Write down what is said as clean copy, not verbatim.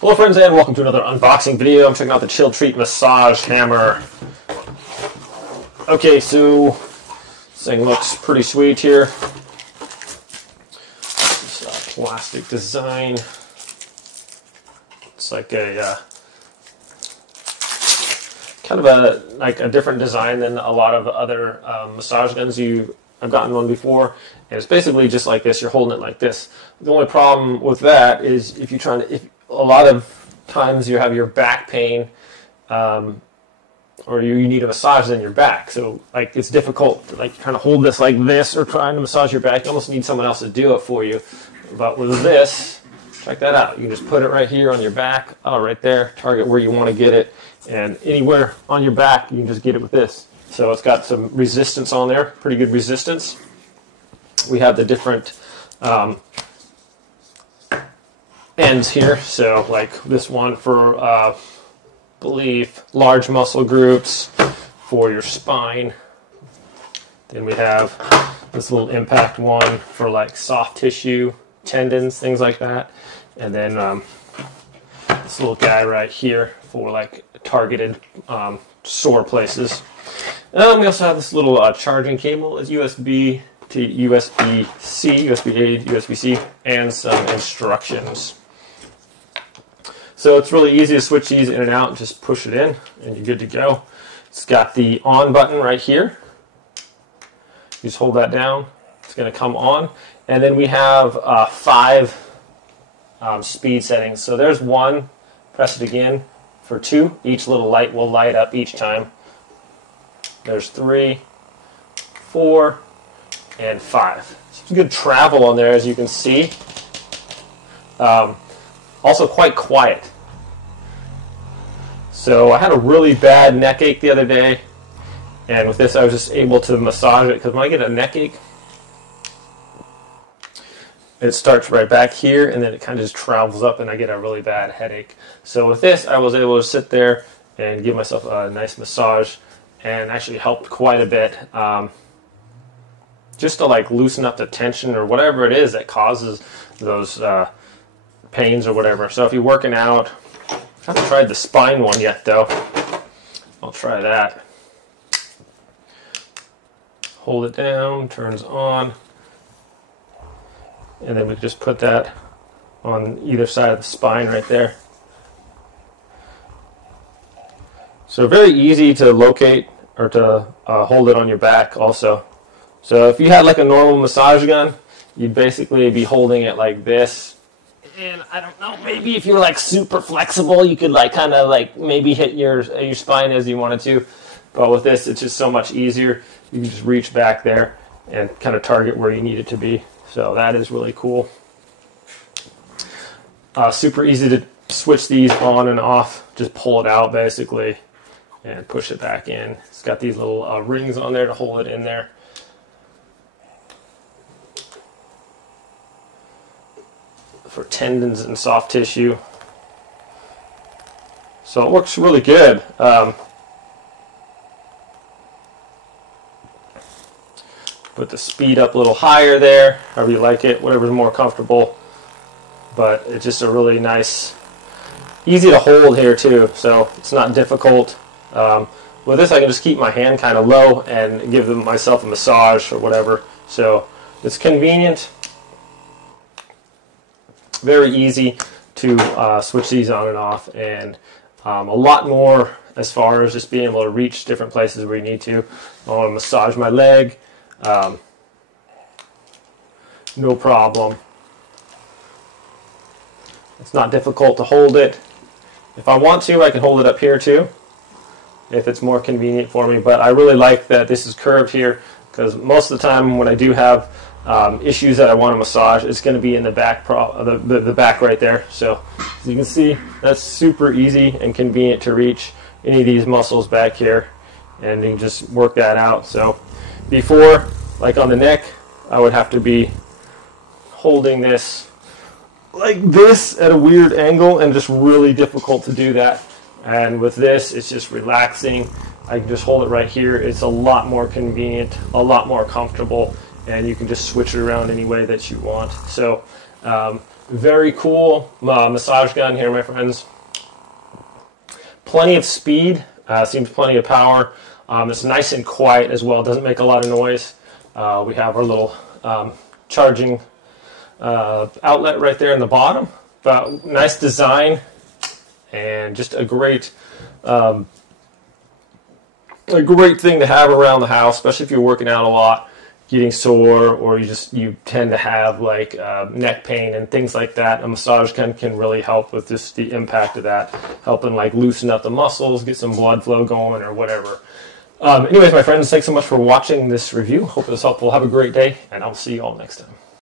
Hello friends and welcome to another unboxing video. I'm checking out the ChillTreat massage hammer. Okay, so this thing looks pretty sweet here. It's a plastic design. It's like a kind of a different design than a lot of other massage guns I've gotten one before, and it's basically just like this. You're holding it like this. The only problem with that is if a lot of times you have your back pain, or you need a massage in your back. So like it's difficult to like trying to hold this like this or trying to massage your back. You almost need someone else to do it for you. But with this, check that out. You can just put it right here on your back, right there, target where you want to get it, and anywhere on your back you can just get it with this. So it's got some resistance on there, pretty good resistance. We have the different ends here. So like this one for, believe, large muscle groups, for your spine. Then we have this little impact one for like soft tissue, tendons, things like that. And then this little guy right here for like targeted sore places. We also have this little charging cable. It's USB to USB-C, USB-A to USB-C, and some instructions. So it's really easy to switch these in and out. Just push it in, and you're good to go. It's got the on button right here. You just hold that down. It's going to come on. And then we have 5 speed settings. So there's 1. Press it again for 2. Each little light will light up each time. There's 3, 4, and 5. Some good travel on there, as you can see. Also quite quiet. So I had a really bad neck ache the other day, and with this I was just able to massage it, because when I get a neck ache, it starts right back here and then it kind of just travels up and I get a really bad headache. So with this I was able to sit there and give myself a nice massage, and actually helped quite a bit, just to like loosen up the tension or whatever it is that causes those pains or whatever. So if you're working out, I haven't tried the spine one yet though. I'll try that. Hold it down, turns on, and then we just put that on either side of the spine right there. So very easy to locate or to hold it on your back also. So if you had like a normal massage gun, you'd basically be holding it like this. And I don't know, maybe if you were like super flexible, you could like kind of like maybe hit your spine as you wanted to. But with this, it's just so much easier. You can just reach back there and kind of target where you need it to be. So that is really cool. Super easy to switch these on and off. Just pull it out basically and push it back in. It's got these little rings on there to hold it in there. For tendons and soft tissue. So it works really good. Put the speed up a little higher there, however you like it, whatever's more comfortable. But it's just a really nice, easy to hold here too, so it's not difficult. With this I can just keep my hand kind of low and give myself a massage or whatever. So it's convenient. Very easy to switch these on and off, and a lot more as far as just being able to reach different places where you need to. I want to massage my leg, no problem. It's not difficult to hold it. If I want to, I can hold it up here too, if it's more convenient for me. But I really like that this is curved here, because most of the time when I do have issues that I want to massage, it's going to be in the back, the back right there. So as you can see, that's super easy and convenient to reach any of these muscles back here, and you can just work that out. So before, like on the neck, I would have to be holding this like this at a weird angle, and just really difficult to do that. And with this, it's just relaxing. I can just hold it right here. It's a lot more convenient, a lot more comfortable, and you can just switch it around any way that you want. So Very cool massage gun here, my friends. Plenty of speed, seems plenty of power. It's nice and quiet as well, doesn't make a lot of noise. We have our little charging outlet right there in the bottom, but nice design and just a great thing to have around the house, especially if you're working out a lot, getting sore, or you tend to have like neck pain and things like that. A massage gun can really help with just the impact of that, helping like loosen up the muscles, get some blood flow going, or whatever. Anyways, my friends, thanks so much for watching this review. Hope it was helpful. Have a great day, and I'll see you all next time.